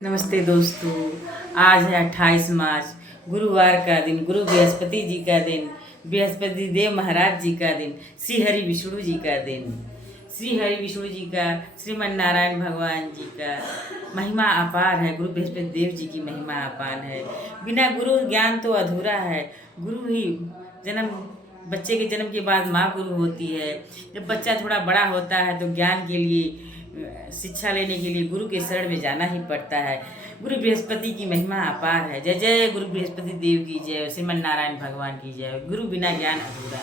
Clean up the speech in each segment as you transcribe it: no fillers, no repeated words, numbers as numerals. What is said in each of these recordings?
नमस्ते दोस्तों। आज है 28 मार्च, गुरुवार का दिन, गुरु बृहस्पति जी का दिन, बृहस्पति देव महाराज जी का दिन, श्री हरि विष्णु जी का दिन। श्री हरि विष्णु जी का, श्रीमन नारायण भगवान जी का महिमा अपार है। गुरु बृहस्पति देव जी की महिमा अपार है। बिना गुरु ज्ञान तो अधूरा है। गुरु ही जन्म बच्चे के जन्म के बाद माँ गुरु होती है। जब बच्चा थोड़ा बड़ा होता है तो ज्ञान के लिए, शिक्षा लेने के लिए गुरु के शरण में जाना ही पड़ता है। गुरु बृहस्पति की महिमा अपार है। जय जय गुरु बृहस्पति देव की जय, श्रीमन नारायण भगवान की जय। गुरु बिना ज्ञान अधूरा।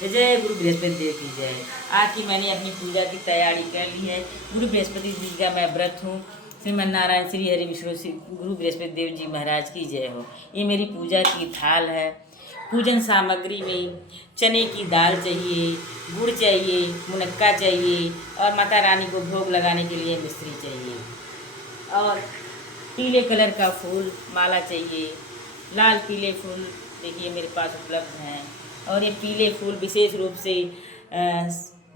जय जय गुरु बृहस्पति देव की जय। आज की मैंने अपनी पूजा की तैयारी कर ली है। गुरु बृहस्पति जी का मैं व्रत हूँ। श्रीमन नारायण श्री हरि विष्णु गुरु बृहस्पति देव जी महाराज की जय हो। ये मेरी पूजा की थाल है। पूजन सामग्री में चने की दाल चाहिए, गुड़ चाहिए, मुनक्का चाहिए और माता रानी को भोग लगाने के लिए मिश्री चाहिए और पीले कलर का फूल माला चाहिए। लाल पीले फूल देखिए मेरे पास उपलब्ध हैं और ये पीले फूल विशेष रूप से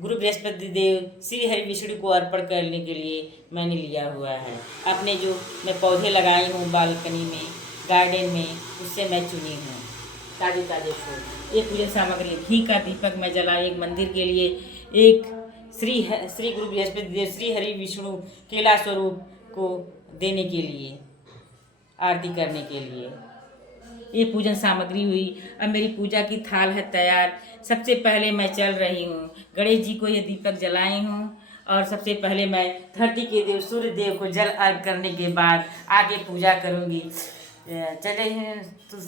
गुरु बृहस्पति देव श्री हरि विष्णु को अर्पण करने के लिए मैंने लिया हुआ है। अपने जो मैं पौधे लगाई हूँ बालकनी में, गार्डन में, उससे मैं चुनी हूँ ताजे ताजे फूल। एक पूजन सामग्री, घी का दीपक मैं जलाई एक मंदिर के लिए, एक श्री गुरु बृहस्पति देव श्री हरि विष्णु केला स्वरूप को देने के लिए, आरती करने के लिए। ये पूजन सामग्री हुई। अब मेरी पूजा की थाल है तैयार। सबसे पहले मैं चल रही हूँ, गणेश जी को ये दीपक जलाई हूँ और सबसे पहले मैं धरती के देव सूर्य देव को जल अर्घ करने के बाद आगे पूजा करूँगी। चले हैं तो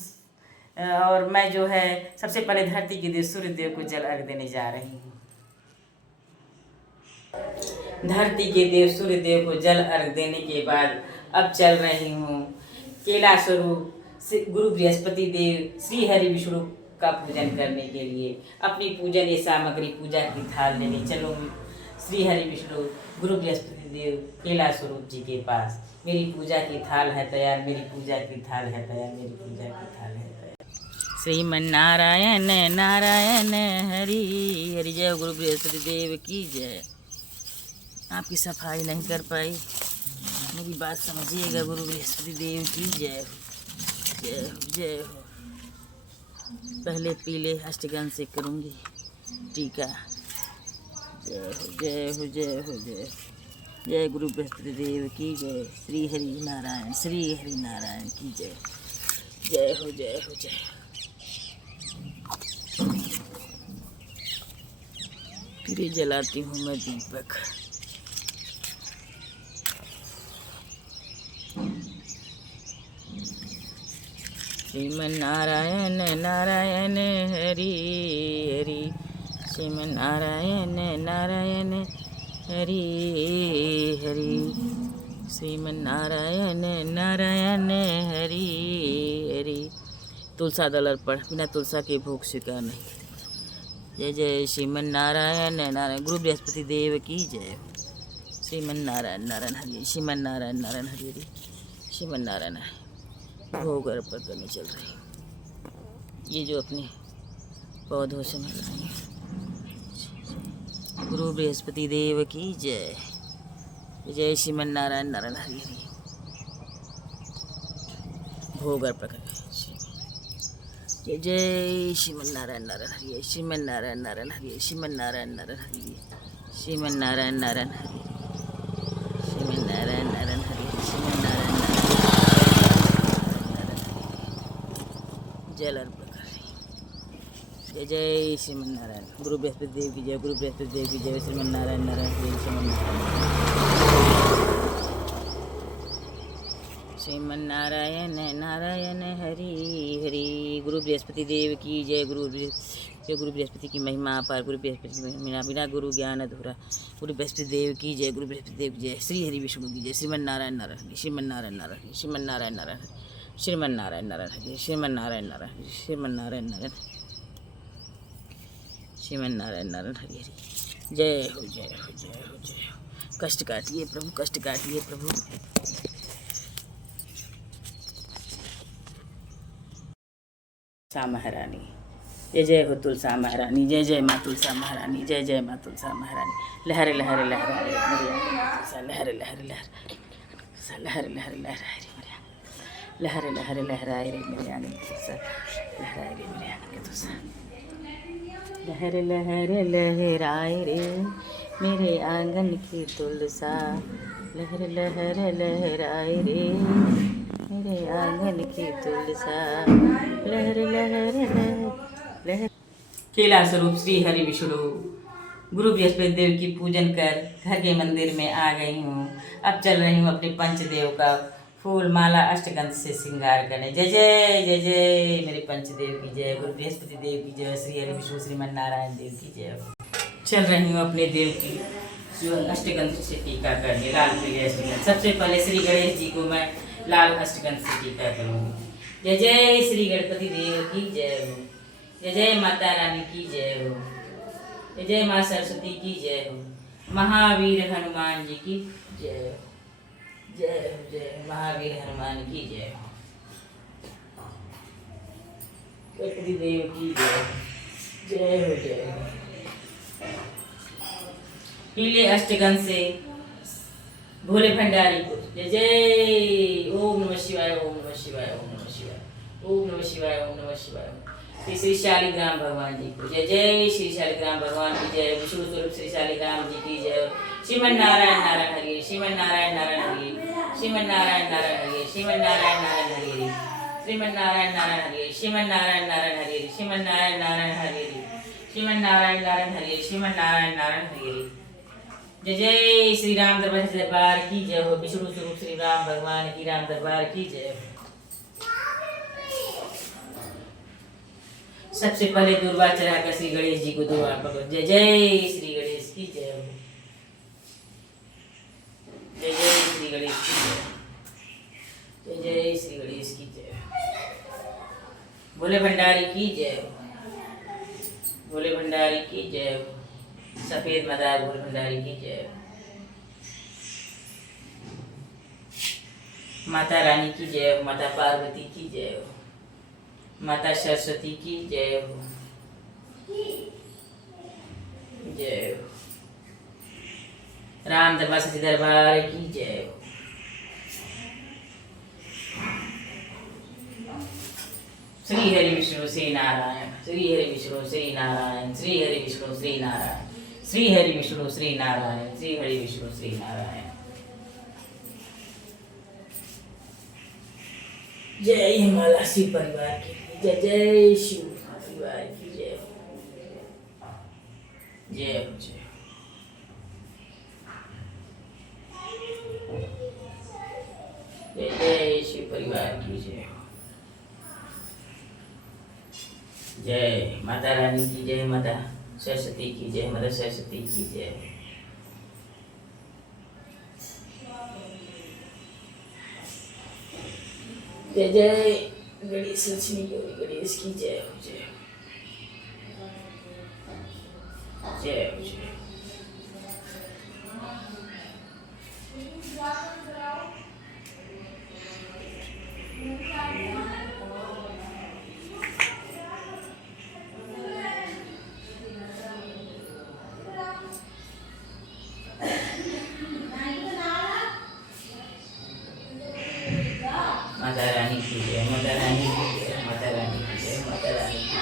और मैं जो है सबसे पहले धरती के देव सूर्य देव को जल अर्घ देने जा रही हूँ। धरती के देव सूर्य देव को जल अर्घ देने के बाद अब चल रही हूँ केला स्वरूप गुरु बृहस्पति देव श्री हरि विष्णु का पूजन करने के लिए। अपनी पूजन ये सामग्री पूजा की थाल लेने चलूँगी श्री हरि विष्णु गुरु बृहस्पति देव केला स्वरूप जी के पास। मेरी पूजा की थाल है तैयार, मेरी पूजा की थाल है तैयार, मेरी पूजा की थाल है तैयार। श्रीमन नारायण नारायण हरि हरि। जय गुरु बृहस्पति देव की जय। आपकी सफाई नहीं कर पाई, मेरी बात समझिएगा। गुरु बृहस्पति देव की जय हो, जय हो, जय हो। पहले पीले अष्टगंध से करूँगी टीका। जय हो, जय हो, जय हो, जय। जय गुरु बृहस्पति देव की जय। श्री हरि नारायण की जय। जय हो, जय हो, जय। फिर जलाती हूँ मैं दीपक। श्रीमन नारायण नारायण हरि हरि। श्रीमन नारायण नारायण हरि हरि। श्रीमन नारायण नारायण हरि हरि। तुलसा दल अर्पण, बिना तुलसा के भोग स्वीकार नहीं। जय जय श्रीमन नारायण नारायण। गुरु बृहस्पति देव की जय। श्रीमन नारायण नारायण हरि। श्रीमन नारायण नारायण हरि हरि। श्रीमन नारायण भोग अर्पण करने चल रही। ये जो अपने पौधों से मिल रही है। गुरु बृहस्पति देव की जय। जय श्रीमन नारायण नारायण हरि हरि। भोग अर्पण कर। जय जय श्रीमन नारायण नारायण हरि। श्रीमन नारायण नारायण हरि। श्रीमन नारायण नारायण हरि। श्रीमन नारायण नारायण हरि। श्रीमन नारायण नारायण हरि। श्रीमन नारायण नारायण जल अर्पण कर रही। जय जय श्रीमन नारायण। गुरु बृहस्पति देव की जय। गुरु बृहस्पति देव की जय। श्रीमन नारायण नारायण हरि। श्रीमन श्रीमन नारायण नारायण हरि हरि। गुरु बृहस्पति देव की जय। गुरु बृहस्पति की महिमा अपार। गुरु बृहस्पति की महिमा, बिना गुरु ज्ञान अधूरा। गुरु बृहस्पति देव की जय। गुरु बृहस्पति देव की जय। श्री हरि विष्णु की जय। श्रीमन नारायण नारायण। श्रीमन नारायण नारायण। श्रीमन नारायण नारायण। श्रीमन नारायण नारायण। श्रीमन नारायण नारायण। श्रीमन नारायण नारायण। श्रीमन नारायण नारायण हरि हरि। जय हो, जय हो, जय हो, जय हो। कष्ट काटिए प्रभु, कष्ट काटिए प्रभु। तुलसा महारानी। जय जय हो तुलसा महारानी। जय जय माँ तुलसा महारानी। जय जय माँ तुलसा महारानी। लहरे लहरे लहरे लहरे लहरे लहरे लहरे। लहर लहर लहराए रे मेरे आंगन, लहर लहर लहराए रे मेरे आंगन के तुसा, लहराए रे मेरे आंगन के तुसा, लहर लहर लहराए रे मेरे आंगन की तुलसा, लहर लहर लहराए रे मेरे आंगन की तुलसा, लहर लहर लहर। केला स्वरूप श्री हरि विष्णु गुरु बृहस्पति देव की पूजन कर घर के मंदिर में आ गई हूँ। अब चल रही हूँ अपने पंचदेव का फूल माला अष्टगंध से श्रृंगार करने। जय जय जय जय मेरे पंचदेव की जय, गुरु बृहस्पति देव की जय, श्री हरि विष्णु श्रीमन नारायण देव की जय। चल रही हूँ अपने देव की अष्टगंध से टीका करने, लाल पीले अष्टगंध। सबसे पहले श्री गणेश जी को मैं लाल अष्टगंध से टीका करूँगी। जय जय श्री गणपति देव की जय हो, जय जय माता रानी की जय हो, जय जय माँ सरस्वती की जय हो, महावीर हनुमान जी की जय हो, जय हो जय महावीर हनुमान की जय हो, गणपति देव की जय हो, जय हो जय हो। पीले अष्टगंध से भोले भंडारी को जय जय, ओम नमः शिवाय, ओम नमः शिवाय, ओम नमः शिवाय, ओम नमः शिवाय, ओम नमः शिवाय। श्री शालिग्राम भगवान जी को जय जय, श्री शालिग्राम भगवान की जय, विष्णु स्वरूप श्री शालिग्राम जी की जय। श्रीमन नारायण नारायण हरि, श्रीमन नारायण नारायण हरि, श्रीमन नारायण नारायण हरि, श्रीमन नारायण नारायण हरि, श्रीमन नारायण नारायण हरि, श्रीमन नारायण नारायण हरि, श्रीमन नारायण नारायण हरि, श्रीमन नारायण नारायण हरि, श्रीमन नारायण नारायण हरि। जय जय श्री राम दरबार की जय हो, विष्णु स्वरूप श्री राम भगवान की राम दरबार की जय हो। सबसे पहले दुर्वा चढ़ाकर श्री गणेश जी को दुर्वा पकड़ो। जय जय श्री गणेश की जय हो, जय जय श्री गणेश की जय, जय जय श्री गणेश की जय, भोले भंडारी की जय हो, भोले भंडारी की जय हो, सफेद मदार भोले भंडारी की जय हो, माता रानी की जय हो, माता पार्वती की जय हो, माता सरस्वती की जय हो, जय हो, राम दरबार सच्चे दरबार की जय हो। श्री हरि विष्णु श्री नारायण, श्री हरि विष्णु श्री नारायण, श्री हरि विष्णु श्री नारायण, श्री हरि विष्णु श्री नारायण, श्री हरि विष्णु श्री नारायण। जय हिमालय शिव परिवार की जय, जय शिव परिवार की जय, जय हो जय। जय जय शिव परिवार की जय, जय माता रानी की जय, माता सरस्वती की जय, माता सरस्वती की जय। जय जय गणेश लक्ष्मी गौरी गणेश की जय हो जय, जय हो जय। माता रानी की जय, माता रानी की जय, माता रानी की जय, माता रानी की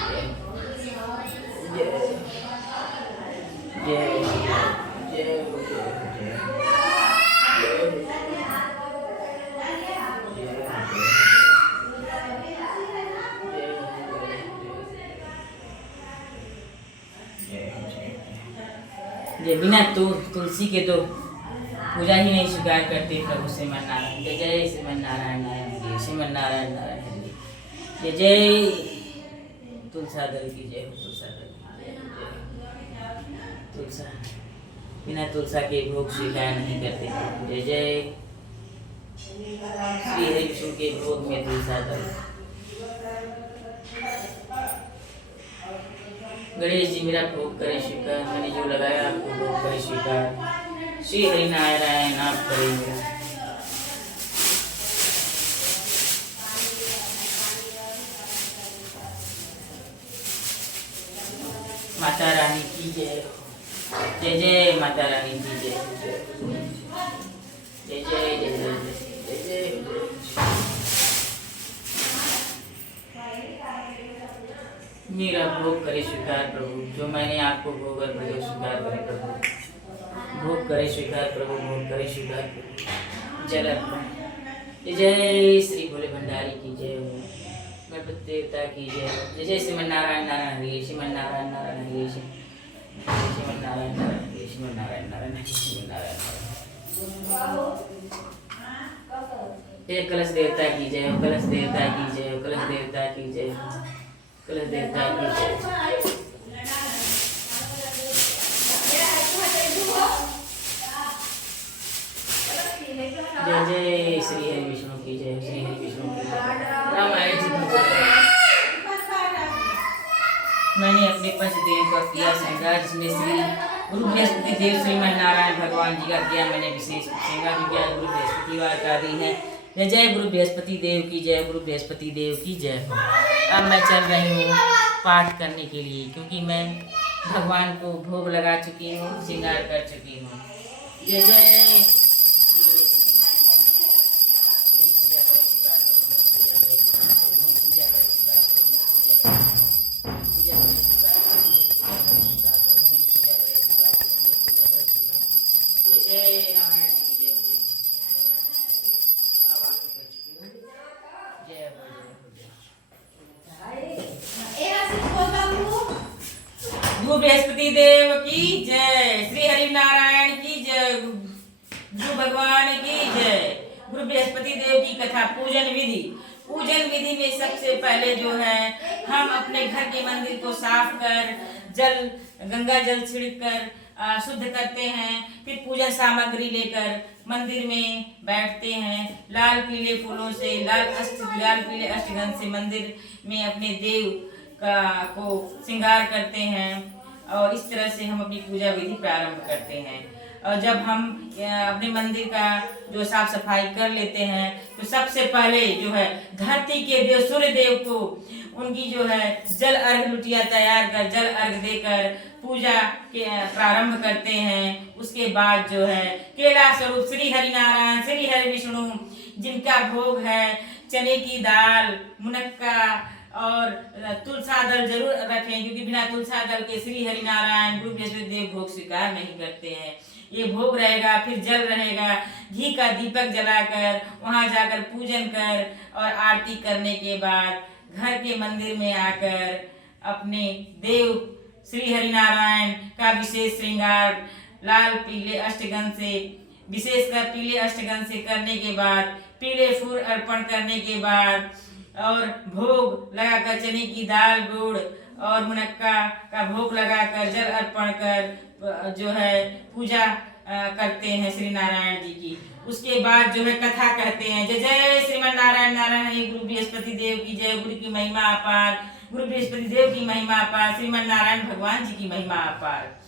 जय, जय जय जय जय। बिना तुलसी के तो पूजा ही नहीं स्वीकार करते प्रभु श्रीमन नारायण। जय जय श्रीमन नारायण नारायण हरि, श्रीमन नारायण नारायण हरि, जय जय तुलसा दल की जय हो, तुलसा दल की जय, तुलसा बिना तुलसा के भोग स्वीकार नहीं करते। जय जय श्री हरि विष्णु के भोग में तुलसा दल। गणेश जी मेरा भोग करे स्वीकार, मैंने जो लगाया आपको भोग करे स्वीकार। श्री हरि नारायण आप करेंगे। माता रानी की जय, जय जय माता रानी की जय, जय जय जय जय। मेरा भोग करे स्वीकार प्रभु, जो मैंने आपको भोग अर्पण किया स्वीकार करे प्रभु। भोग करे स्वीकार प्रभु, भोग करे स्वीकार प्रभु। जल अर्पण। जय श्री भोले भंडारी की जय हो, गणपति देवता की जय हो। जय जय श्रीमन नारायण नारायण हरे, श्रीमन नारायण नारायण हरे, श्रीमन नारायण नारायण हरे, श्रीमन नारायण नारायण हरे, श्रीमन नारायण नारायण। जय कलश देवता की जय हो, कलश देवता की जय हो, कलश देवता की जय हो, कलश देवता की जय। जय जय श्री हरि विष्णु की जय, श्री हरि विष्णु की जय, रामायण जी की जय। मैंने अपने पंचदेव का किया श्रृंगार, जिसमें श्री गुरु बृहस्पति देव श्रीमन नारायण भगवान जी का किया मैंने विशेष श्रृंगार, क्योंकि आज गुरु बृहस्पतिवार का दिन है। जय जय गुरु बृहस्पति देव की जय, गुरु बृहस्पति देव की जय हो। अब मैं चल रही हूँ पाठ करने के लिए, क्योंकि मैं भगवान को भोग लगा चुकी हूँ, श्रृंगार कर चुकी हूँ। जय जय गुरु बृहस्पति देव की जय, श्री हरि नारायण की जय, गुरु भगवान की जय। गुरु बृहस्पति देव की कथा। पूजन विधि। पूजन विधि में सबसे पहले जो है हम अपने घर के मंदिर को साफ कर गंगा जल छिड़क कर शुद्ध करते हैं। फिर पूजन सामग्री लेकर मंदिर में बैठते हैं। लाल पीले फूलों से लाल पीले अष्टगंध से मंदिर में अपने देव को श्रृंगार करते हैं, और इस तरह से हम अपनी पूजा विधि प्रारंभ करते हैं। और जब हम अपने मंदिर का जो साफ सफाई कर लेते हैं, तो सबसे पहले जो है धरती के देव सूर्य देव को उनकी जो है जल अर्घ लुटिया तैयार कर जल अर्घ देकर पूजा के प्रारंभ करते हैं। उसके बाद जो है केला स्वरूप श्री हरि नारायण श्री हरि विष्णु, जिनका भोग है चने की दाल, मुनक्का और तुलसा दल जरूर रखें, क्योंकि बिना तुलसा दल के श्री हरि नारायण गुरु बृहस्पति देव भोग स्वीकार नहीं करते हैं। ये भोग रहेगा, फिर जल रहेगा, घी का दीपक जलाकर वहां जाकर पूजन कर और आरती करने के बाद घर के मंदिर में आकर अपने देव श्री हरि नारायण का विशेष श्रृंगार लाल पीले अष्टगंध से, विशेषकर पीले अष्टगंध से करने के बाद, पीले फूल अर्पण करने के बाद और भोग लगाकर चने की दाल, गुड़ और मुनक्का का भोग लगाकर जल अर्पण कर जो है पूजा करते हैं श्री नारायण जी की। उसके बाद जो है कथा कहते हैं। जय जय श्रीमन नारायण नारायण हरि, गुरु बृहस्पति देव की जय। गुरु की महिमा अपार, गुरु बृहस्पति देव की महिमा अपार, श्रीमन नारायण भगवान जी की महिमा अपार।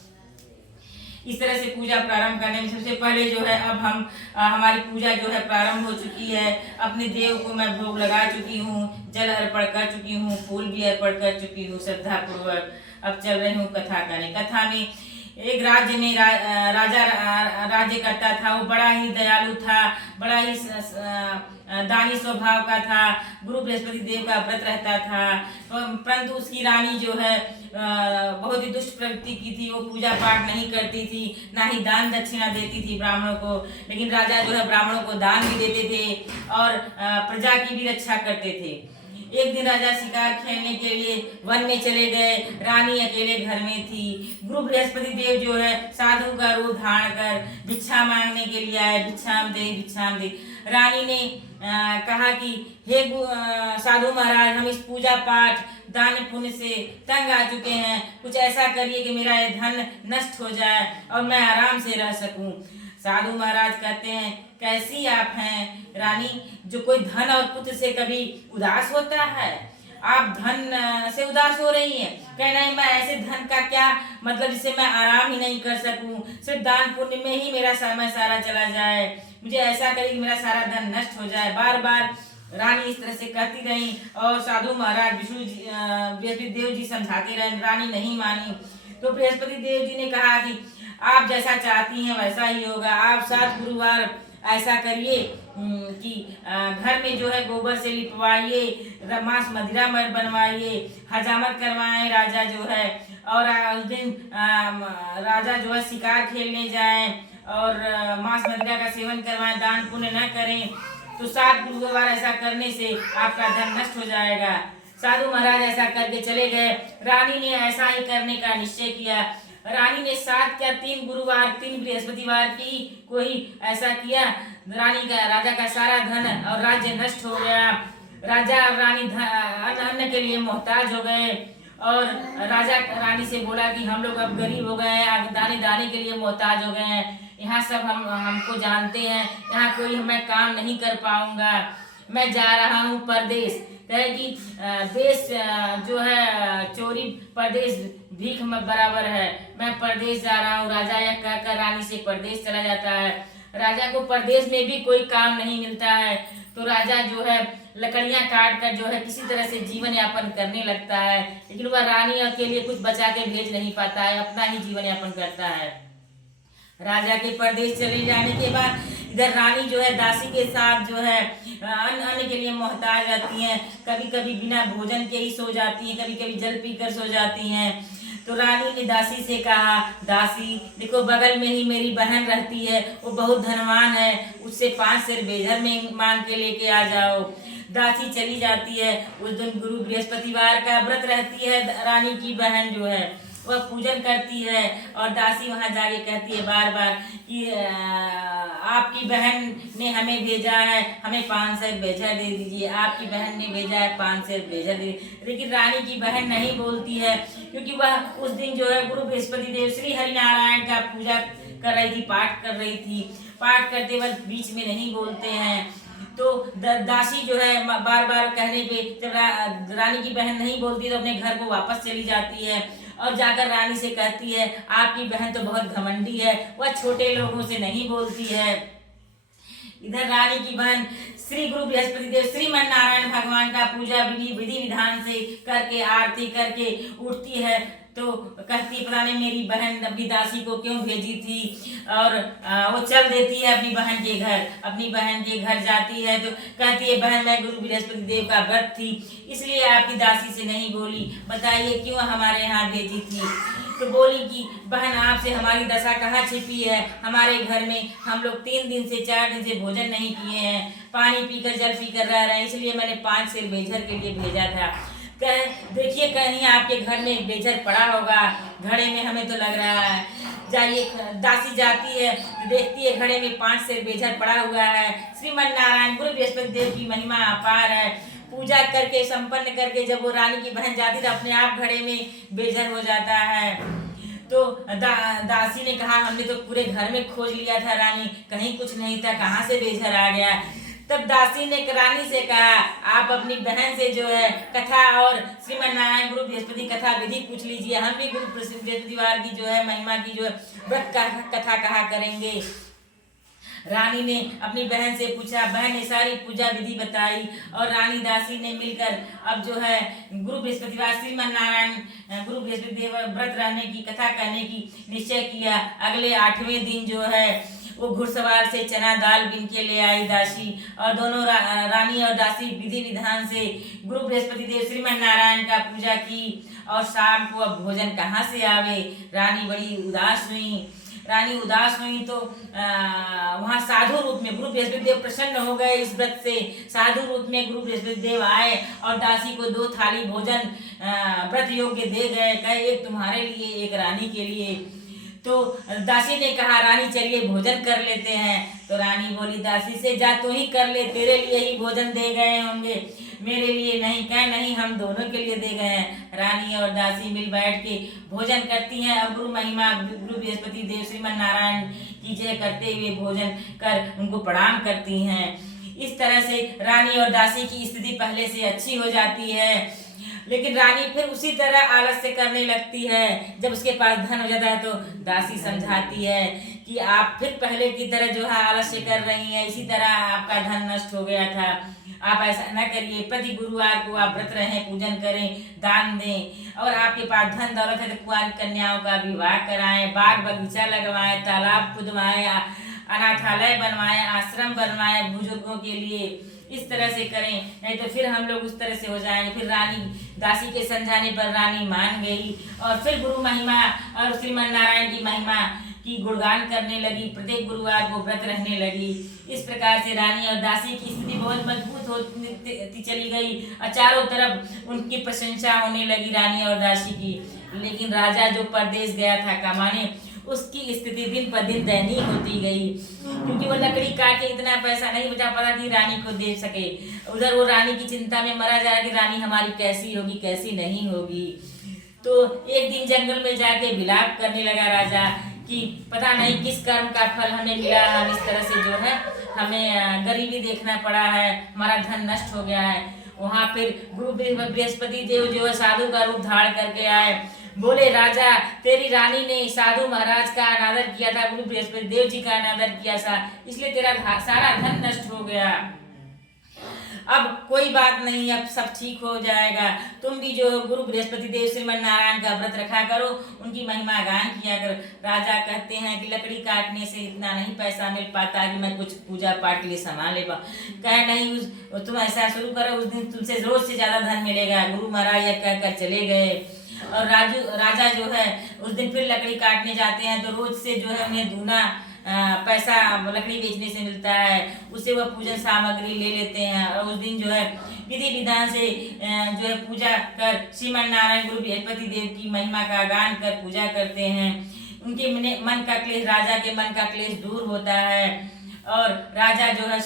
इस तरह से पूजा प्रारंभ करने में सबसे पहले जो है अब हम हमारी पूजा जो है प्रारंभ हो चुकी है। अपने देव को मैं भोग लगा चुकी हूँ, जल अर्पण कर चुकी हूँ, फूल भी अर्पण कर चुकी हूँ श्रद्धा पूर्वक। अब चल रही हूँ कथा करने। कथा में एक राज्य में राजा राज्य करता था। वो बड़ा ही दयालु था, बड़ा ही दानी स्वभाव का था, गुरु बृहस्पति देव का व्रत रहता था। परंतु उसकी रानी जो है बहुत ही दुष्ट प्रवृत्ति की थी। वो पूजा पाठ नहीं करती थी, ना ही दान दक्षिणा देती थी ब्राह्मणों को। लेकिन राजा जो है ब्राह्मणों को दान भी देते थे और प्रजा की भी रक्षा करते थे। एक दिन राजा शिकार खेलने के लिए वन में चले गए। रानी अकेले घर में थी। गुरु बृहस्पति देव जो है साधु का रूप धारण कर भिक्षा मांगने के लिए आए। भिक्षाम दे, भिक्षाम दे। रानी ने कहा कि हे साधु महाराज, हम इस पूजा पाठ दान पुण्य से तंग आ चुके हैं। कुछ ऐसा करिए कि मेरा ये धन नष्ट हो जाए और मैं आराम से रह सकूं। साधु महाराज कहते हैं, कैसी आप हैं रानी, जो कोई धन और पुत्र से कभी उदास होता है? आप धन से उदास हो रही हैं। कह नहीं, मैं ऐसे धन का क्या मतलब जिससे मैं आराम ही नहीं कर सकूं, सिर्फ दान पुण्य में ही मेरा समय सारा चला जाए। मुझे ऐसा करिए कि मेरा सारा धन नष्ट हो जाए। बार बार रानी इस तरह से कहती रही और साधु महाराज बृहस्पति देव जी समझाते रहे। रानी नहीं मानी। तो बृहस्पति देव जी ने कहा कि आप जैसा चाहती हैं वैसा ही होगा। आप 7 गुरुवार ऐसा करिए कि घर में जो है गोबर से लिपवाइए, मांस मदिरा मत बनवाइए, हजामत करवाएं राजा जो है। और उस दिन राजा जो है शिकार खेलने जाएं और मांस मदिरा का सेवन करवाएं, दान पुण्य न करें। तो 7 गुरुवार ऐसा करने से आपका धन नष्ट हो जाएगा। साधु महाराज ऐसा करके चले गए। रानी ने ऐसा ही करने का निश्चय किया। रानी ने 7 क्या 3 गुरुवार 3 बृहस्पतिवार की को ही ऐसा किया। रानी का राजा का सारा धन और राज्य नष्ट हो गया। राजा और रानी अन्न के लिए मोहताज हो गए। और राजा रानी से बोला कि हम लोग अब गरीब हो गए हैं, दाने दाने के लिए मोहताज हो गए हैं। यहाँ सब हमको जानते हैं, यहाँ कोई मैं काम नहीं कर पाऊंगा। मैं जा रहा हूँ परदेश। कहे कि देश जो है चोरी परदेश भीख में बराबर है। मैं परदेश जा रहा हूँ। राजा यह कहकर रानी से परदेश चला जाता है। राजा को परदेश में भी कोई काम नहीं मिलता है, तो राजा जो है लकड़ियां काट कर जो है किसी तरह से जीवन यापन करने लगता है। लेकिन वह रानी के लिए कुछ बचा के भेज नहीं पाता है, अपना ही जीवन यापन करता है। राजा के परदेश चले जाने के बाद इधर रानी जो है दासी के साथ जो है अन्न के लिए मोहताज रहती हैं। कभी कभी बिना भोजन के ही सो जाती हैं, कभी कभी जल पीकर सो जाती हैं। तो रानी ने दासी से कहा, दासी देखो बगल में ही मेरी बहन रहती है, वो बहुत धनवान है, उससे 5 सेर बेझर में मांग के लेके आ जाओ। दासी चली जाती है। उस दिन गुरु बृहस्पतिवार का व्रत रहती है। रानी की बहन जो है वह पूजन करती है और दासी वहां जाके कहती है बार बार कि आपकी बहन ने हमें भेजा है, हमें 5 सेर बेझर दे दीजिए। आपकी बहन ने भेजा है 5 सेर बेझर दे। लेकिन रानी की बहन नहीं बोलती है, क्योंकि वह उस दिन जो है गुरु बृहस्पति देव श्री हरिनारायण का पूजा कर रही थी, पाठ कर रही थी। पाठ करते वक्त बीच में नहीं बोलते हैं। तो दासी जो है बार बार कहने पे जब रानी की बहन नहीं बोलती तो अपने घर को वापस चली जाती है और जाकर रानी से कहती है, आपकी बहन तो बहुत घमंडी है, वह छोटे लोगों से नहीं बोलती है। इधर रानी की बहन श्री गुरु बृहस्पति देव श्रीमन नारायण भगवान का पूजा विधि विधान से करके आरती करके उठती है। तो कहती पता नहीं मेरी बहन अपनी दासी को क्यों भेजी थी। और वो चल देती है अपनी बहन के घर। अपनी बहन के घर जाती है तो कहती है, बहन मैं गुरु बृहस्पति देव का व्रत थी इसलिए आपकी दासी से नहीं बोली, बताइए क्यों हमारे यहाँ भेजी थी। तो बोली कि बहन आपसे हमारी दशा कहाँ छिपी है। हमारे घर में हम लोग 3 दिन से 4 दिन से भोजन नहीं किए हैं, पानी पीकर जल पीकर रह रहे हैं, इसलिए मैंने 5 सेर बेझर के लिए भेजा था। देखिए कहीं आपके घर में बेझर पड़ा होगा, घड़े में हमें तो लग रहा है। जाइए, दासी जाती है, देखती है घड़े में 5 सेर बेझर पड़ा हुआ है। श्रीमन नारायण गुरु बृहस्पति देव की महिमा अपार है। पूजा करके संपन्न करके जब वो रानी की बहन जाती तो अपने आप घड़े में बेझर हो जाता है। तो दासी ने कहा, हमने तो पूरे घर में खोज लिया था रानी, कहीं कुछ नहीं था, कहाँ से बेझर आ गया। तब दासी ने रानी से कहा, आप अपनी बहन से जो है कथा और श्रीमन नारायण गुरु बृहस्पति कथा विधि पूछ लीजिए, हम भी गुरु बृहस्पतिवार की जो है महिमा की जो है व्रत का कथा कहा करेंगे। रानी ने अपनी बहन से पूछा, बहन ने सारी पूजा विधि बताई और रानी दासी ने मिलकर अब जो है गुरु बृहस्पतिवार श्रीमन नारायण गुरु बृहस्पति देव व्रत रहने की कथा करने की निश्चय किया। अगले 8वें दिन जो है वो घुड़सवार से चना दाल बिन के ले आई दासी, और दोनों रानी और दासी विधि विधान से गुरु बृहस्पति देव श्रीमन नारायण का पूजा की। और शाम को अब भोजन कहाँ से आवे। रानी बड़ी उदास हुई। रानी उदास हुई तो वहाँ साधु रूप में गुरु बृहस्पति देव प्रसन्न हो गए। इस व्रत से साधु रूप में गुरु बृहस्पति देव आए और दासी को 2 थाली भोजन व्रत योग्य दे गए। कहे, एक तुम्हारे लिए एक रानी के लिए। तो दासी ने कहा, रानी चलिए भोजन कर लेते हैं। तो रानी बोली दासी से, जा तू ही कर ले, तेरे लिए ही भोजन दे गए होंगे, मेरे लिए नहीं। कहे नहीं, हम दोनों के लिए दे गए हैं। रानी और दासी मिल बैठ के भोजन करती हैं और गुरु महिमा गुरु बृहस्पति देव श्रीमन नारायण की जय करते हुए भोजन कर उनको प्रणाम करती हैं। इस तरह से रानी और दासी की स्थिति पहले से अच्छी हो जाती है। लेकिन रानी फिर उसी तरह आलस्य करने लगती है। जब उसके पास धन हो जाता है तो दासी समझाती है कि आप फिर पहले की तरह जो है आलस्य कर रही हैं, इसी तरह आपका धन नष्ट हो गया था। आप ऐसा न करिए, प्रति गुरुवार को आप व्रत रहें, पूजन करें, दान दें, और आपके पास धन दौलत है तो कुंवारी कन्याओं का विवाह कराएं, बाग बगीचा लगवाएं, तालाब खुदवाएं, अनाथालय बनवाएं, आश्रम बनवाएं बुजुर्गों के लिए, इस तरह से करें, नहीं तो फिर हम लोग उस तरह से हो जाएंगे। फिर रानी दासी के समझाने पर रानी मान गई और फिर गुरु महिमा और श्रीमन नारायण की महिमा की गुणगान करने लगी, प्रत्येक गुरुवार को व्रत रहने लगी। इस प्रकार से रानी और दासी की स्थिति बहुत मजबूत होती चली गई और चारों तरफ उनकी प्रशंसा होने लगी रानी और दासी की। लेकिन राजा जो परदेश गया था कमाने, उसकी स्थिति दिन पर दिन दयनीय होती गई, क्योंकि वो लकड़ी काट के इतना पैसा नहीं बचा पाता कि रानी को दे सके। उधर वो रानी की चिंता में मरा जा रहा कि रानी हमारी कैसी होगी, कैसी नहीं होगी। तो एक दिन जंगल में जाके विलाप करने लगा राजा कि पता नहीं किस कर्म का फल हमें मिला, हम इस तरह से जो है हमें गरीबी देखना पड़ा है, हमारा धन नष्ट हो गया है। वहाँ फिर गुरु बृहस्पति देव जो है साधु का रूप धारण करके आए। बोले राजा, तेरी रानी ने साधु महाराज का अनादर किया था, गुरु बृहस्पति देव जी का अनादर किया था, इसलिए तेरा सारा धन नष्ट हो गया। अब कोई बात नहीं, अब सब ठीक हो जाएगा। तुम भी जो गुरु बृहस्पति देव श्रीमन नारायण का व्रत रखा करो, उनकी महिमा गान किया करो। राजा कहते हैं कि लकड़ी काटने से इतना नहीं पैसा मिल पाता कि मैं कुछ पूजा पाठ के लिए सामान ले पाऊँ। कहे नहीं, तुम ऐसा शुरू करो, उस दिन तुमसे रोज से ज्यादा धन मिलेगा। गुरु महाराज यह कहकर चले गए और राजा जो है उस दिन फिर लकड़ी काटने जाते हैं, तो रोज से जो है उन्हें दूना पैसा लकड़ी बेचने से मिलता है, उससे वह पूजन सामग्री ले लेते हैं। और उस दिन जो है विधि विधान से जो है पूजा कर श्रीमन नारायण गुरु बृहस्पति देव की महिमा का गान कर पूजा करते हैं। उनके मन का क्लेश, राजा के मन का क्लेश दूर होता है और राजा जो है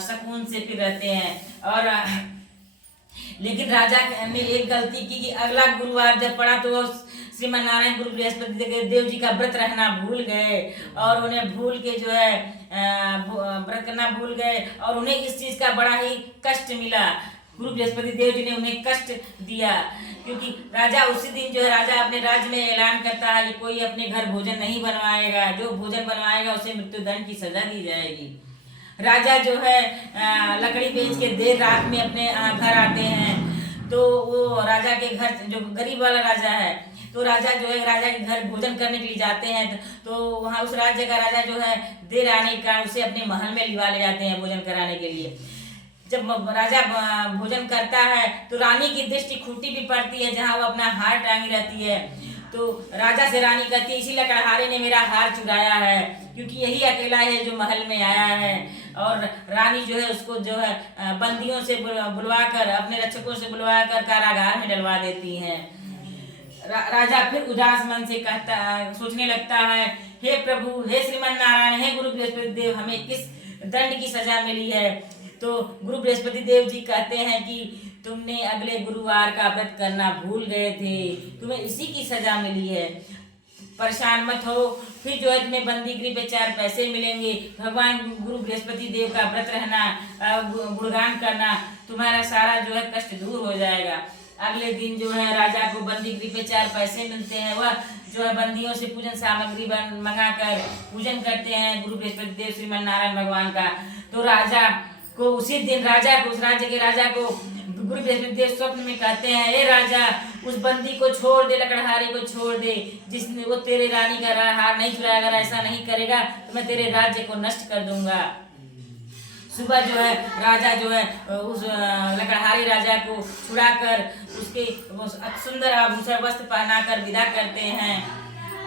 सुकून से फिर रहते हैं। और लेकिन राजा ने एक गलती की कि अगला गुरुवार जब पड़ा तो श्रीमन नारायण गुरु बृहस्पति देव जी का व्रत रहना भूल गए और उन्हें भूल के जो है व्रत करना भूल गए और उन्हें इस चीज का बड़ा ही कष्ट मिला। गुरु बृहस्पति देव जी ने उन्हें कष्ट दिया, क्योंकि राजा उसी दिन जो है राजा अपने राज्य में ऐलान करता है कि कोई अपने घर भोजन नहीं बनवाएगा, जो भोजन बनवाएगा उसे मृत्युदंड की सजा दी जाएगी। राजा जो है लकड़ी बेच के देर रात में अपने घर आते हैं, तो वो राजा के घर जो गरीब वाला राजा है, तो राजा जो है राजा के घर भोजन करने के लिए जाते हैं, तो वहाँ उस राज्य का राजा जो है देर आने के कारण उसे अपने महल में लिवा ले जाते हैं भोजन कराने के लिए। जब राजा भोजन करता है तो रानी की दृष्टि खूंटी भी पड़ती है जहाँ वो अपना हार टांगी रहती है। तो राजा से रानी कहती है, इसी लकड़हारे ने मेरा हार चुराया है, क्योंकि यही अकेला है जो महल में आया है। और रानी जो है उसको जो है बंदियों से बुलवा कर, अपने रक्षकों से बुलवा कर कारागार में डलवा देती हैं। राजा फिर उदास मन से सोचने लगता है, हे प्रभु, हे श्रीमन नारायण, हे गुरु बृहस्पति देव, हमें किस दंड की सजा मिली है। तो गुरु बृहस्पति देव जी कहते हैं कि तुमने अगले गुरुवार का व्रत करना भूल गए थे, तुम्हें इसी की सजा मिली है। परेशान मत हो, फिर जो है तुम्हें बंदीगृह पे 4 पैसे मिलेंगे। भगवान गुरु बृहस्पति देव का व्रत रहना, गुणगान करना, तुम्हारा सारा जो है कष्ट दूर हो जाएगा। अगले दिन जो है राजा को बंदीगृह पे 4 पैसे मिलते हैं। वह जो है बंदियों से पूजन सामग्री मंगा कर पूजन करते हैं गुरु बृहस्पति देव श्रीमन नारायण भगवान का। तो राजा को उसी दिन उस राज्य के राजा को गुरु बृहस्पति देव स्वप्न में कहते हैं, हे राजा, उस बंदी को छोड़ दे, लकड़हारे को छोड़ दे, जिसने वो तेरे रानी का हार नहीं चुराया। अगर ऐसा नहीं करेगा तो मैं तेरे राज्य को नष्ट कर दूंगा। सुबह जो है राजा जो है उस लकड़हारे राजा को छुड़ाकर उसके सुंदर आभूषण वस्त्र पहनाकर विदा करते हैं।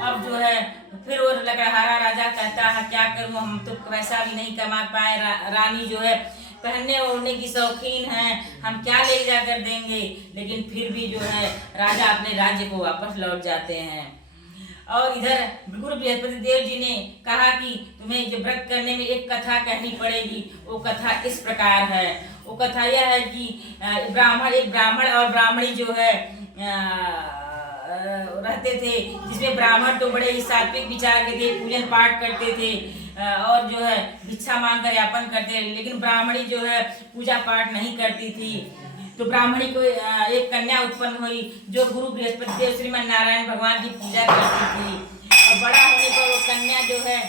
अब जो है फिर वो लकड़हारा राजा कहता है, क्या करूं, हम तो पैसा भी नहीं कमा पाए, रानी जो है पहनने ओढ़ने की शौकीन है, हम क्या ले जाकर देंगे। लेकिन फिर भी जो है राजा अपने राज्य को वापस लौट जाते हैं। और इधर गुरु बृहस्पति देव जी ने कहा कि तुम्हें जो व्रत करने में एक कथा कहनी पड़ेगी। वो कथा इस प्रकार है। वो कथा यह है कि एक ब्राह्मण और ब्राह्मणी जो है रहते थे, जिसमें ब्राह्मण तो बड़े ही सात्विक विचार के थे, पूजन पाठ करते थे और जो है भिक्षा मांग कर यापन करते, लेकिन ब्राह्मणी जो है पूजा पाठ नहीं करती थी। तो ब्राह्मणी को एक कन्या उत्पन्न हुई जो गुरु बृहस्पति देव श्रीमन नारायण भगवान की पूजा करती थी। और बड़ा होने पर वो कन्या जो है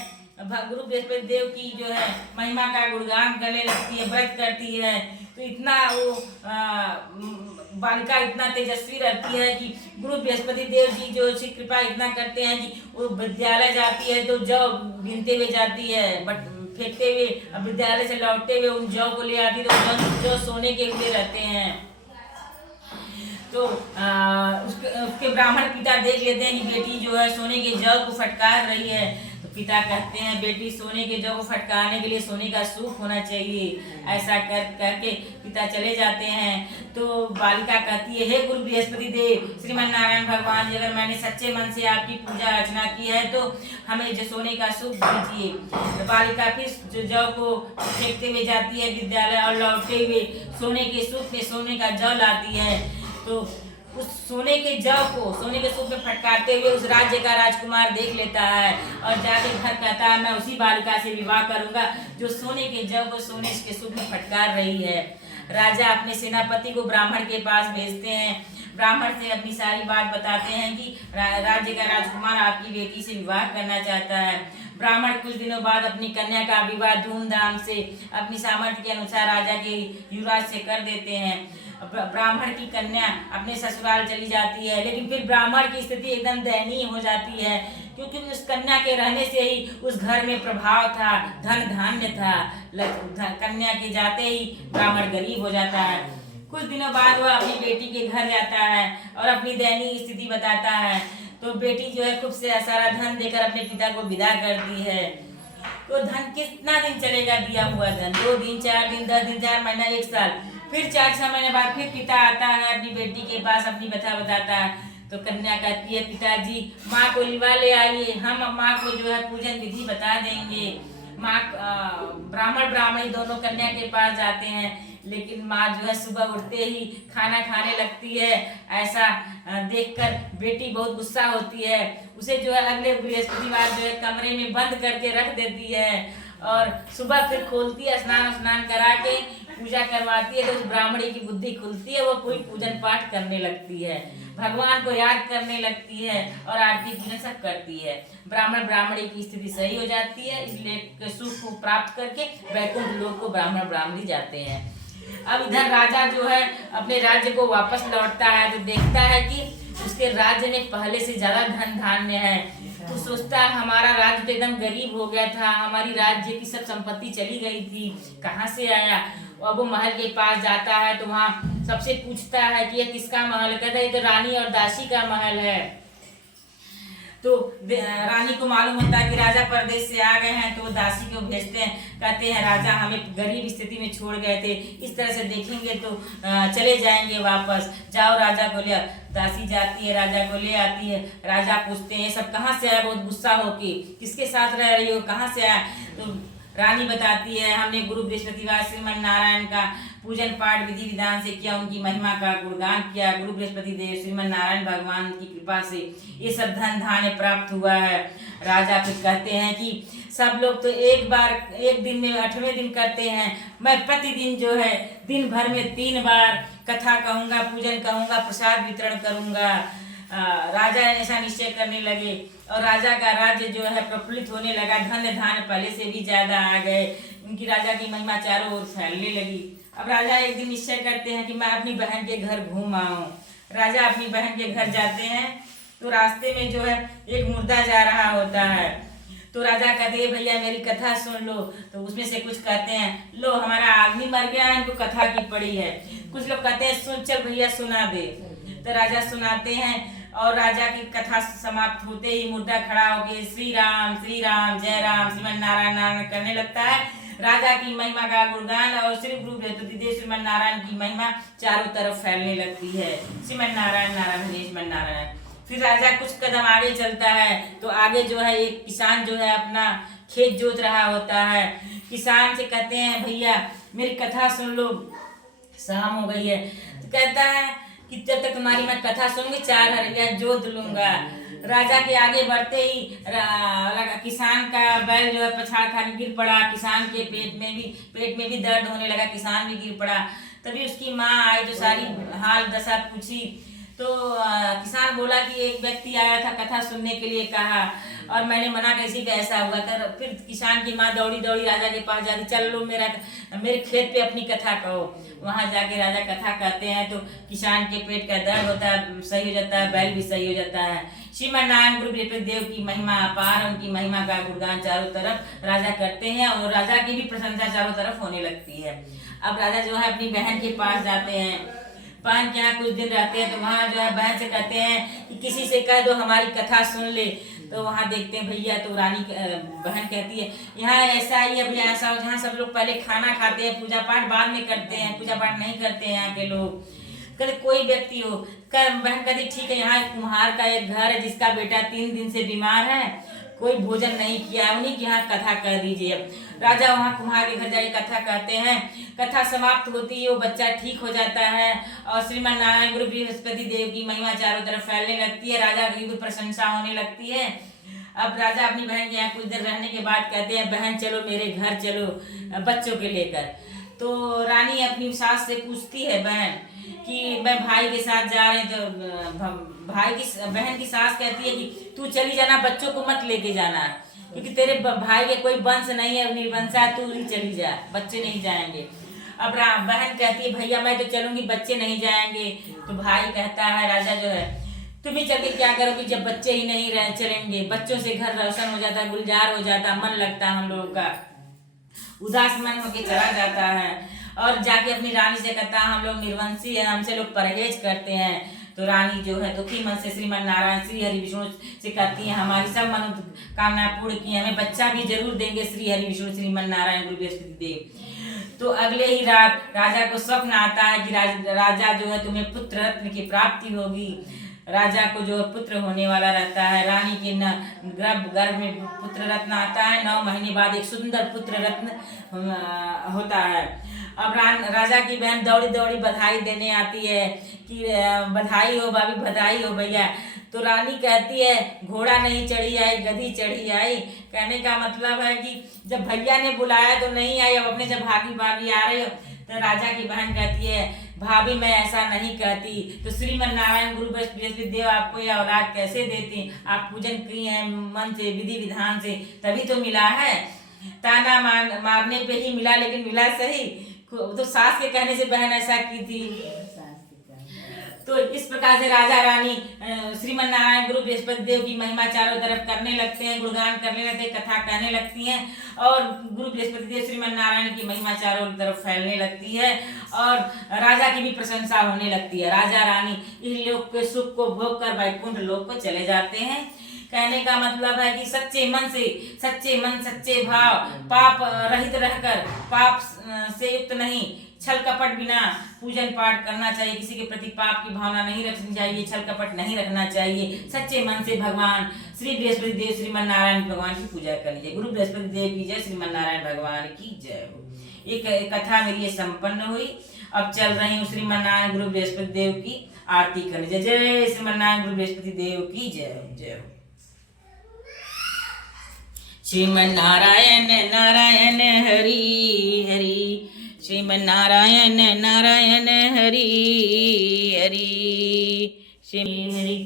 गुरु बृहस्पति देव की जो है महिमा का गुणगान करने लगती है, व्रत करती है। तो इतना वो बालिका इतना तेजस्वी रहती है कि गुरु बृहस्पति देव जी जो श्री कृपा इतना करते हैं कि वो विद्यालय जाती है तो जौ गिनते हुए जाती है, बट फेंकते हुए, अब विद्यालय से लौटते हुए उन जौ को ले आती है तो जौ सोने के हुए रहते हैं। तो उसके ब्राह्मण पिता देख लेते हैं कि बेटी जो है सोने के जौ को फटकार रही है, तो पिता कहते हैं बेटी सोने के जौ को फटकारने के लिए सोने का सूप होना चाहिए। ऐसा करके पिता चले जाते हैं। तो बालिका कहती है, हे गुरु बृहस्पति देव, श्रीमन नारायण भगवान जी, अगर मैंने सच्चे मन से आपकी पूजा अर्चना की है तो हमें जो सोने का सूप दीजिए। तो बालिका फिर जौ को फेंकते हुए जाती है विद्यालय और लौटते हुए सोने के सूप में सोने का जौ लाती है। तो उस सोने के जौ को सोने के सूप में फटकारते हुए उस राज्य का राजकुमार देख लेता है और जाके घर कहता है, मैं उसी बालिका से विवाह करूंगा जो सोने के जौ को सोने के सूप में फटकार रही है। राजा अपने सेनापति को ब्राह्मण के पास भेजते हैं। ब्राह्मण से अपनी सारी बात बताते हैं कि राज्य का राजकुमार आपकी बेटी से विवाह करना चाहता है। ब्राह्मण कुछ दिनों बाद अपनी कन्या का विवाह धूमधाम से अपनी सामर्थ्य के अनुसार राजा के युवराज से कर देते हैं। ब्राह्मण की कन्या अपने ससुराल चली जाती है, लेकिन फिर ब्राह्मण की स्थिति एकदम दयनीय हो जाती है, क्योंकि उस कन्या के रहने से ही उस घर में प्रभाव था, धन धान्य था। कन्या के जाते ही ब्राह्मण गरीब हो जाता है। कुछ दिनों बाद वह अपनी बेटी के घर जाता है और अपनी दयनीय स्थिति बताता है। तो बेटी जो है खूब से सारा धन देकर अपने पिता को विदा करती है। तो धन कितना दिन चलेगा दिया हुआ धन? 2 दिन, 4 दिन, 10 दिन, 4 महीना, 1 साल। फिर 4-6 महीने बाद फिर पिता आता है अपनी बेटी के पास, अपनी कथा बताता है। तो कन्या कहती है, पिताजी माँ को लिवा ले आइए, हम माँ को जो है पूजन विधि बता देंगे। माँ ब्राह्मण ब्राह्मणी दोनों कन्या के पास जाते हैं, लेकिन माँ जो है सुबह उठते ही खाना खाने लगती है। ऐसा देखकर बेटी बहुत गुस्सा होती है। उसे जो है अगले बृहस्पतिवार जो है कमरे में बंद करके रख देती है और सुबह फिर खोलती है, स्नान करा के पूजा करवाती है। तो उस ब्राह्मणी की बुद्धि खुलती है, वो कोई पूजन पाठ करने लगती है, भगवान को याद करने लगती है और आरती पूजन सब करती है। ब्राह्मण ब्राह्मणी की स्थिति सही हो जाती है, इसलिए सुख को प्राप्त करके वैकुंठ लोक को ब्राह्मण ब्राह्मणी जाते हैं। अब इधर राजा जो है अपने राज्य को वापस लौटता है तो देखता है कि उसके राज्य में पहले से ज्यादा धन धान्य है। तो सोचता है हमारा राज्य तो एकदम गरीब हो गया था, हमारी राज्य की सब संपत्ति चली गई थी, कहाँ से आया। अब वो महल के पास जाता है तो वहाँ सबसे पूछता है कि ये किसका महल? कहता है ये तो रानी और दासी का महल है। तो रानी को मालूम होता है कि राजा परदेश से आ गए हैं, तो वो दासी को भेजते हैं, कहते हैं राजा हमें गरीब स्थिति में छोड़ गए थे, इस तरह से देखेंगे तो चले जाएंगे वापस, जाओ राजा को ले। दासी जाती है, राजा को ले आती है। राजा पूछते हैं ये सब कहाँ से आया? बहुत गुस्सा होके, किसके साथ रह रही हो, कहाँ से आया? तो रानी बताती है हमने गुरु बृहस्पतिवार श्रीमन नारायण का पूजन पाठ विधि विधान से किया, उनकी महिमा का गुणगान किया। गुरु बृहस्पति देव श्रीमन नारायण भगवान की कृपा से ये सब धन धान्य प्राप्त हुआ है। राजा फिर कहते हैं कि सब लोग तो एक दिन में 8वें दिन करते हैं, मैं प्रतिदिन जो है दिन भर में 3 बार कथा कहूँगा, पूजन कहूँगा, प्रसाद वितरण करूँगा। राजा ऐसा निश्चय करने लगे और राजा का राज्य जो है प्रफुल्लित होने लगा। धन धान्य पहले से भी ज्यादा आ गए, उनकी राजा की महिमा चारों ओर फैलने लगी। अब राजा एक दिन निश्चय करते हैं कि मैं अपनी बहन के घर घूम आऊं। राजा अपनी बहन के घर जाते हैं तो रास्ते में जो है एक मुर्दा जा रहा होता है। तो राजा कहते हैं भैया मेरी कथा सुन लो। तो उसमें से कुछ कहते हैं लो हमारा आदमी मर गया है, इनको कथा की पड़ी है। कुछ लोग कहते हैं सुन चल भैया सुना दे। तो राजा सुनाते हैं और राजा की कथा समाप्त होते ही मुर्दा खड़ा होकर श्री राम जय राम श्रीमन नारायण नारायण करने लगता है। राजा की महिमा का गुणगान और श्री गुरु बृहस्पति देव श्रीमन नारायण की महिमा चारों तरफ फैलने लगती है। श्रीमन नारायण नारायण हरे श्रीमन नारायण। फिर राजा कुछ कदम आगे चलता है तो आगे जो है एक किसान जो है अपना खेत जोत रहा होता है। किसान से कहते हैं भैया मेरी कथा सुन लो, शाम हो गई है। तो कहता है कि जब तक तुम्हारी मैं कथा सुनूंगी 4 हरिया जोत लूंगा। राजा के आगे बढ़ते ही किसान का बैल जो है पछाड़ खा के गिर पड़ा। किसान के पेट में भी दर्द होने लगा, किसान भी गिर पड़ा। तभी उसकी माँ आई तो सारी हाल दशा पूछी। तो किसान बोला कि एक व्यक्ति आया था कथा सुनने के लिए, कहा और मैंने मना कैसी का ऐसा हुआ कर। फिर किसान की माँ दौड़ी दौड़ी राजा के पास जाती, चल लो मेरे खेत पे अपनी कथा कहो। वहां जाके राजा कथा कहते हैं तो किसान के पेट का दर्द होता है सही हो जाता है, बैल भी सही हो जाता है। श्रीमन नारायण गुरु बृहस्पति देव की महिमा अपार, उनकी महिमा का गुणगान चारों तरफ राजा करते हैं और राजा की भी प्रशंसा चारों तरफ होने लगती है। अब राजा जो है अपनी बहन के पास जाते हैं, बहन के यहाँ कुछ दिन रहते हैं तो वहाँ जो है बहन से कहते हैं कि किसी से कह दो हमारी कथा सुन ले। तो वहाँ देखते हैं भैया, तो रानी बहन कहती है यहाँ ऐसा ही अब ऐसा जहाँ सब लोग पहले खाना खाते हैं, पूजा पाठ बाद में करते हैं, पूजा पाठ नहीं करते हैं यहाँ के लोग। कहते कोई व्यक्ति हो बहन कहती ठीक है, यहाँ कुम्हार का एक घर है जिसका बेटा 3 दिन से बीमार है, कोई भोजन नहीं किया, उन्हीं के यहाँ कथा कर दीजिए। राजा वहाँ कुम्हार के घर जाके कथा कहते हैं, कथा समाप्त होती है, वो बच्चा ठीक हो जाता है और श्रीमन नारायण गुरु बृहस्पति देव की महिमा चारों तरफ फैलने लगती है, राजा की भी प्रशंसा होने लगती है। अब राजा अपनी बहन के यहाँ कुछ देर रहने के बाद कहते हैं बहन चलो मेरे घर चलो बच्चों के लेकर। तो रानी अपनी सास से पूछती है बहन कि मैं भाई के साथ जा रहे, तो बहन की सास कहती है कि तू चली जाना, बच्चों को मत लेके जाना क्योंकि तेरे भाई के कोई वंश नहीं है, निर्वंशा, तू ही चली जा, बच्चे नहीं जाएंगे। अब बहन कहती है भैया मैं तो चलूंगी, बच्चे नहीं जाएंगे। तो भाई कहता है राजा जो है तुम ही चल के क्या करोगे जब बच्चे ही नहीं रह चलेंगे, बच्चों से घर रोशन हो जाता, गुलजार हो जाता, मन लगता है हम लोगों का, उदास मन होके चला जाता है। और जाके अपनी रानी से कहता हम लोग निर्वंशी है, हमसे लोग परहेज करते हैं। तो रानी जो है दुखी मन से श्रीमन नारायण श्री हरि विष्णु से कहती है हमारी सब मनोकामना पूर्ण की, हमें बच्चा भी जरूर देंगे श्री हरि विष्णु श्रीमन नारायण गुरु बृहस्पति देव। तो अगले ही रात राजा को स्वप्न आता है कि राजा जो है तुम्हें पुत्र रत्न की प्राप्ति होगी। राजा को जो पुत्र होने वाला रहता है, रानी के गर्भ में पुत्र रत्न आता है, 9 महीने बाद एक सुंदर पुत्र रत्न होता है। अब राजा की बहन दौड़ी दौड़ी बधाई देने आती है कि बधाई हो भाभी, बधाई हो भैया। तो रानी कहती है घोड़ा नहीं चढ़ी आई, गधी चढ़ी आई। कहने का मतलब है कि जब भैया ने बुलाया तो नहीं आई, अब अपने जब भागी भागी आ रहे हो। तो राजा की बहन कहती है भाभी मैं ऐसा नहीं कहती, तो श्रीमन नारायण गुरु बृहस्पति देव आपको यह औलाद कैसे देते, आप पूजन किए हैं मन से विधि विधान से तभी तो मिला है, ताना मारने पे ही मिला, लेकिन मिला सही। तो सास के कहने से बहन ऐसा की थी। तो इस प्रकार से राजा रानी श्रीमन नारायण गुरु बृहस्पति देव की महिमा चारों तरफ करने लगते हैं, गुणगान करने लगते हैं, कथा कहने लगती हैं और गुरु बृहस्पति देव श्रीमन नारायण की महिमा चारों तरफ फैलने लगती है और राजा की भी प्रशंसा होने लगती है। राजा रानी इस लोक के सुख को भोग कर वैकुंठ लोक को चले जाते हैं। कहने का मतलब है कि सच्चे मन सच्चे भाव, पाप रहित रहकर, पाप से युक्त नहीं, छल कपट बिना पूजन पाठ करना चाहिए, किसी के प्रति पाप की भावना नहीं रखनी चाहिए, छल कपट नहीं रखना चाहिए, सच्चे मन से भगवान श्री बृहस्पति देव श्रीमन नारायण भगवान की पूजा कर लीजिए। गुरु बृहस्पति देव की जय, श्रीमन नारायण भगवान की जय हो। एक कथा मेरी संपन्न हुई। अब चल रही हूँ श्रीमन नारायण गुरु बृहस्पति देव की आरती कर लीजिए। जय श्रीमन नारायण गुरु बृहस्पति देव की जय हो, जय हो। श्रीमन नारायण नारायण हरि हरि, श्रीमन नारायण नारायण हरि हरि, श्री हरि।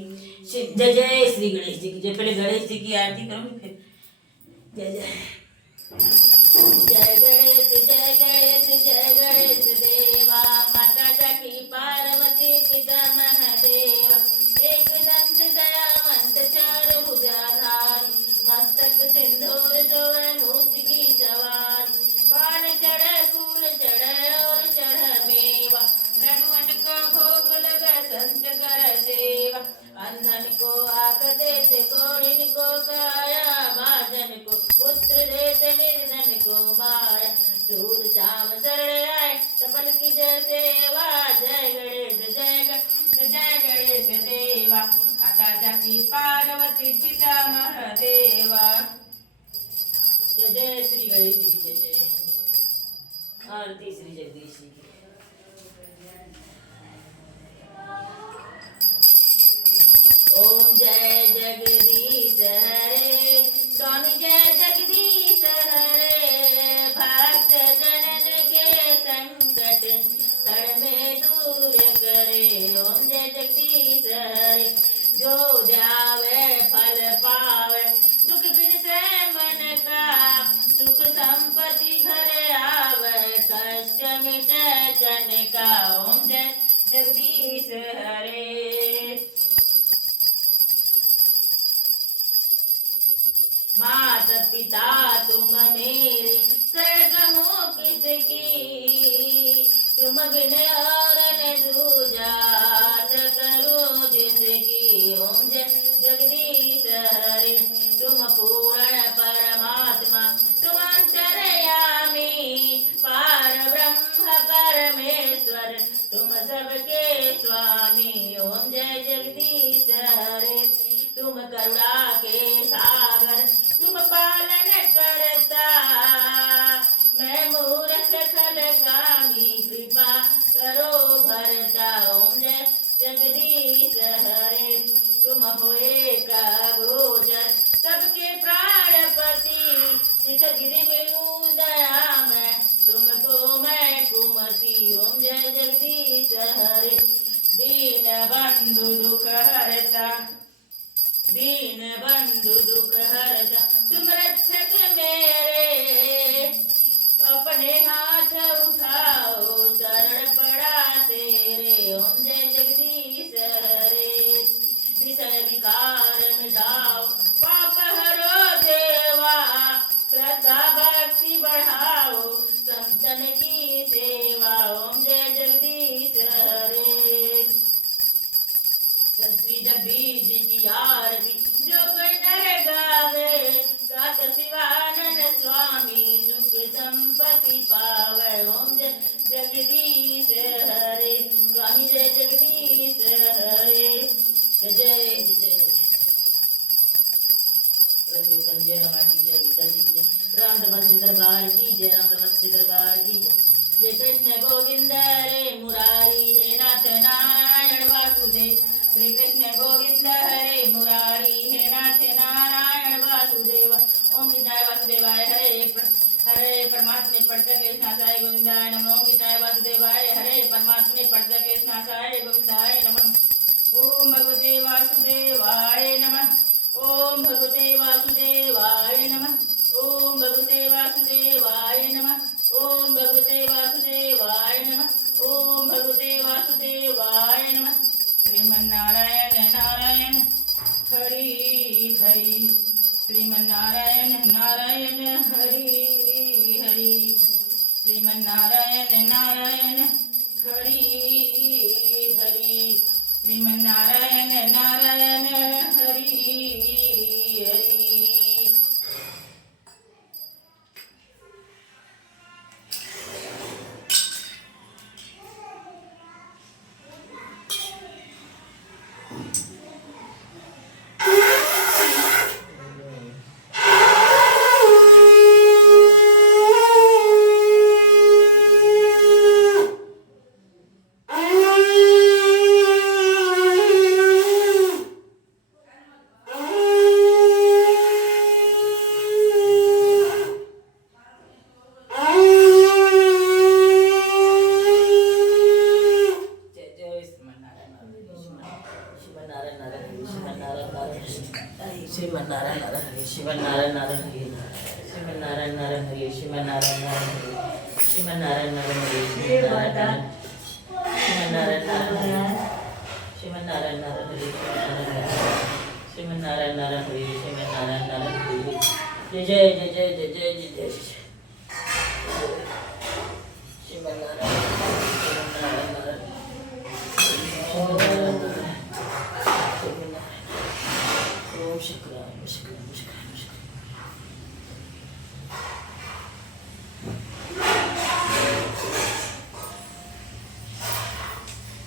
जय जय श्री गणेश जी की जय। पहले गणेश जी की आरती करूंगी फिर जय जय। जय गणेश जय गणेश जय गणेश देवा, माता जाकी पार्वती पिता महादेवा, एक दंत दयावंत चार भुजाधारी, मस्तक सिंदूर जोए मूछ की सवारी, पान चढ़े फूल चढ़े और चढ़ मेवा, रघुवन को भोग लगा संत कर सेवा, अंधन को आंख देते कोढ़िन को काया, महाजन को पुत्र देते निर्धन को माया, सूर शाम शरण आए सफल की जय सेवा, जय गणेश जय गणेश जय गणेश देवा, माता जाकी पार्वती पिता महादेवा। जय जय श्री गणेश जी की जय जय। आरती श्री जगदीश जी की। ओम जय जगदीश हरे, स्वामी जय जगदीश हरे, भक्त जनन के संकट क्षण में दूर करे, ओम जय जगदीश जो ध्यावे फल पावे, दुख बिन से मन का सुख संपत्ति घर आवे, कष्ट मिटे तन का। ओम जय जगदीश हरे। मात पिता तुम मेरे स्वर्ग हो किसकी, तुम बिन और न दूजा करो जिसकी। ओम जय जगदीश हरे। तुम पूर्ण परमात्मा तुम अंतर्यामी, पार ब्रह्म परमेश्वर तुम सबके स्वामी। ओम जय जगदीश हरे। तुम करुणा के सागर तुम पालन करता, मैं मूर्ख खल कामी कृपा करो भरता। ओम जय जगदीश हरे। तुम हुए का गोचर सबके प्राणपति, सिख गिरि मिलूं दया मैं तुमको मैं कुमति। ओम जय जगदीश हरे। दीन बंधु दुख हरता, दीन बंधु दुख हरता तुम रक्षक मेरे, अपने हाथ उठाओ शरण पड़ा तेरे। ओम जय जगदीश हरे। विषय विकार मिटाओ पाप हरो देवा, श्रद्धा भक्ति बढ़ाओ संतन की सेवा। ओम जय जगदीश हरे। श्री जगदीश जी की आरती जो कोई नर गावे, गात शिवानंद स्वामी सुख संपत्ति पावे। ओम जय जगदीश हरे। स्वामी जय जगदीश हरे। जय जय जय जय रमाटी जय गीता जी की जय। राम दमस दरबार की जय। राम दमस दरबार की जय। श्री कृष्ण गोविंद हरे मुरारी, हे नाथ नारायण वासुदेव। श्री कृष्ण गोविंद हरे मुरारी, हे नाथ नारायण वासुदेव। ओम कृष्णाय वासुदेवाय हरे परमात्मे पढ़कर कृष्णासाय गोविंदाय नमः। ओम कृष्णाय वासुदेवाय हरे परमात्मे पढ़कर कृष्णासाय गोविंदाय नमः। ओम भगवते वासुदेवाय नमः। ओम भगवते वासुदेवाय नमः। ओम भगवते वासुदेवाय नमः। ओम भगवते वासुदेवाय नमः। ओम भगवते वासुदेवाय नमः। श्रीमन्नारायण नारायण हरि हरि, श्रीमन्नारायण नारायण हरि हरि, श्रीमन्नारायण नारायण हरि हरि, श्रीमन्नारायण नारायण हरि हरि। श्रीमन्नारायण हरे श्रीमन्नारायण नारायण हरे श्रीमन्नारायण नारायण हरे श्रीमन्नारायण नारायण हरे श्रीमन्नारायण नारायण हरे श्रीमन्नारायण नारायण हरे श्रीमन्नारायण नारायण हरे श्रीमन्नारायण नारायण हरे श्रीमन्नारायण नारायण हरे। जय जय जय जय जय जय जय जय श्रीमन्नारायण श्रीमन्नारायण नारायण श्रीमन्नारायण ओम शुक्राय शुक्राय शुक्राय शुक्राय।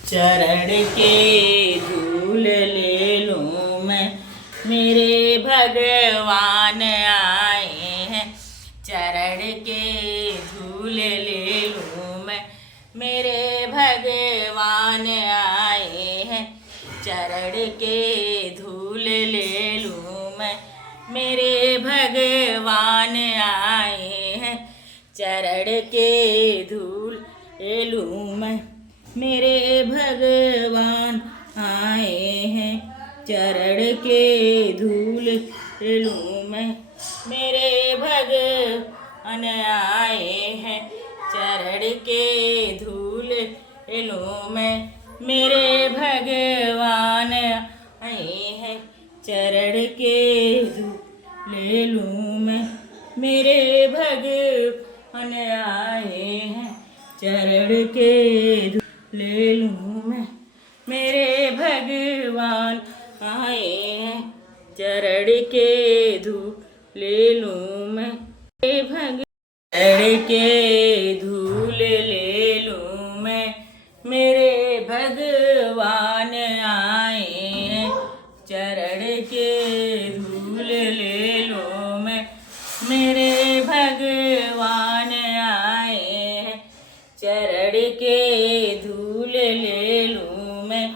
चरण के धूल ले लूं मैं, मेरे भगवान आए हैं। चरण के धूल ले लूं मैं, मेरे भगवान आए हैं। चरण के धूल ले लूं मैं, मेरे भगवान आए हैं। चरण के धूल ले लूं मैं, मेरे भगवान आए हैं। चरण के धूल ले लूँ मैं, मेरे भगवान आए हैं। चरण के धूल ले लूँ मैं, मेरे भगवान आए हैं। चरण के धूल ले लूँ मैं, मेरे भगवान आए हैं। चरण के धूल ले लूँ मैं, मेरे भगवान आए हैं। चरण के धूल ले लूँ मैं, मेरे भगवान चरण के धूल ले लूँ मैं, मेरे भगवान आए हैं। चरण के धूल ले लूँ मैं, मेरे भगवान आए हैं। चरण के धूल ले लूँ मैं,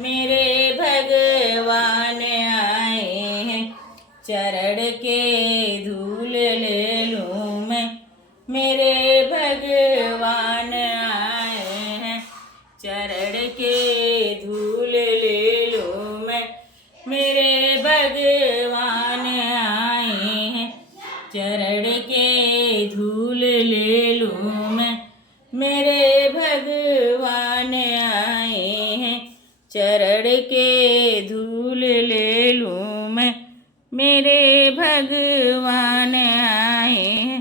मेरे भगवान आए हैं। चरण के धूल ले लूँ मैं, मेरे भगवान आए हैं। चरण के धूल ले लूँ मैं, मेरे भगवान आए हैं। चरण के धूल ले लूँ मैं, मेरे भगवान आए हैं। चरण के धूल ले लूँ मैं, मेरे भगवान आए हैं।